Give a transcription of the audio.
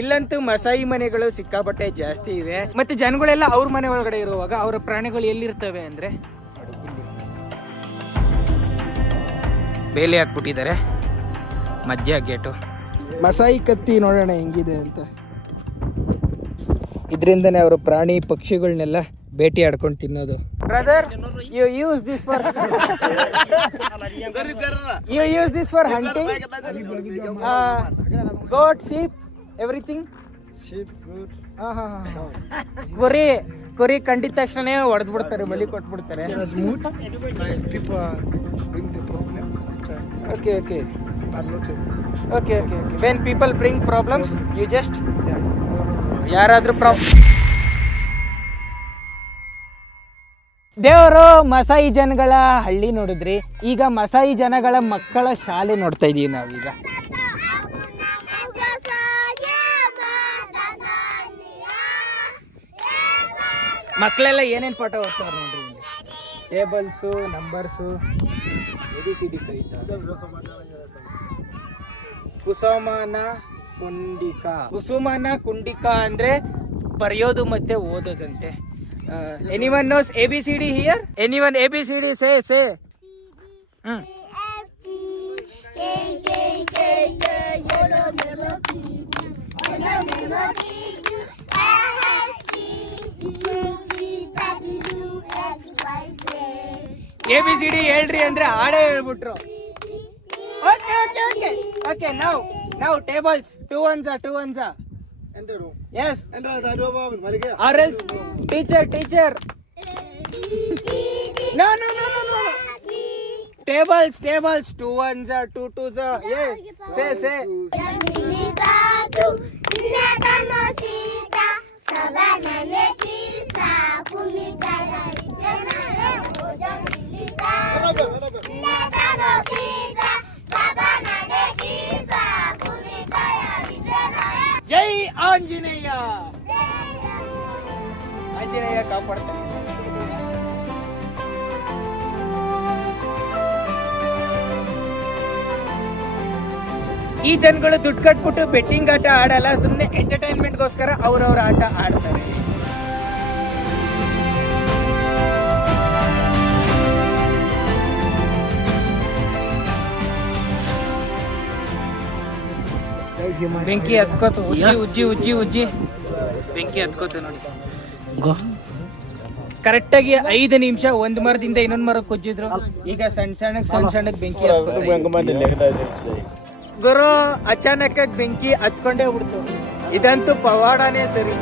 ಇಲ್ಲಂತೂ ಮಸಾಯಿ ಮನೆಗಳು ಸಿಕ್ಕಾಪಟ್ಟೆ ಜಾಸ್ತಿ ಇವೆ. ಮತ್ತೆ ಜನಗಳೆಲ್ಲ ಅವ್ರ ಮನೆ ಒಳಗಡೆ ಇರುವಾಗ ಅವರ ಪ್ರಾಣಿಗಳು ಎಲ್ಲಿರ್ತವೆ ಅಂದ್ರೆ ಬೇಲಿ ಹಾಕ್ಬಿಟ್ಟಿದ್ದಾರೆ ಮಧ್ಯ ಗೇಟು. ಮಸಾಯಿ ಕತ್ತಿ ನೋಡೋಣ ಹೆಂಗಿದೆ ಅಂತ. ಇದರಿಂದನೇ ಅವರು ಪ್ರಾಣಿ ಪಕ್ಷಿಗಳನ್ನೆಲ್ಲ ಬೇಟೆ ಆಡ್ಕೊಂಡು ತಿನ್ನೋದು. Brother, you use this for hunting goat, sheep, everything. ಕುರಿ ಕಂಡಿದ ತಕ್ಷಣ ಹೊಡೆದ್ ಬಿಡ್ತಾರೆ, ಬಲಿ ಕೊಟ್ಬಿಡ್ತಾರೆ. Okay. When people bring problems, you just ಯಾರಾದ್ರೂ ದೇವರು ಮಸಾಯಿ ಜನಗಳ ಹಳ್ಳಿ ನೋಡಿದ್ರಿ. ಈಗ ಮಸಾಯಿ ಜನಗಳ ಮಕ್ಕಳ ಶಾಲೆ ನೋಡ್ತಾ ಇದೀವಿ ನಾವೀಗ. ಮಕ್ಕಳೆಲ್ಲ ಏನೇನು ಪಾಠ ಓದ್ತಾರೆ ನೋಡ್ರಿ. ಟೇಬಲ್ಸು, ನಂಬರ್ಸು, ABCD ಕರೀತಾ. ಕುಸುಮನ ಕುಂಡಿಕಾ ಅಂದ್ರೆ ಬರೆಯೋದು ಮತ್ತೆ ಓದೋದಂತೆ. Anyone knows ABCD here? Anyone ABCD say ABCD ಹೇಳ್ರಿ ಅಂದ್ರೆ ಹಾಡೇ ಹೇಳ್ಬಿಟ್ರು. Okay. Now tables. 2 ones. Yes. Or else teacher. No. Tables. 2 ones. 2 twos. Yeah. Say. ಜೈ ಆಂಜನೇಯ. ಆಂಜನೇಯ ಕಾಪಾಡ್ತಾನೆ. ಈ ಜನಗಳು ದುಡ್ಡು ಕಟ್ಬಿಟ್ಟು ಬೆಟ್ಟಿಂಗ್ ಆಟ ಆಡಲ್ಲ, ಸುಮ್ಮನೆ ಎಂಟರ್ಟೈನ್ಮೆಂಟ್ಗೋಸ್ಕರ ಅವ್ರವ್ರ ಆಟ ಆಡ್ತಾರೆ. ಬೆಂಕಿ ಹತ್ಕೋತು, ಉಜ್ಜಿ ಬೆಂಕಿ ಹತ್ಕೋತು ನೋಡಿ. ಕರೆಕ್ಟಾಗಿ 5 ನಿಮಿಷ ಒಂದ್ ಮರದಿಂದ ಇನ್ನೊಂದ್ ಮರಕ್ಕೆ ಉಜ್ಜಿದ್ರು. ಈಗ ಸಣ್ಣಕ್ ಬೆಂಕಿ ಗುರು ಅಚಾನಕ್ ಬೆಂಕಿ ಹತ್ಕೊಂಡೇ ಬಿಡ್ತು. ಇದಂತೂ ಪವಾಡನೇ ಸರಿ.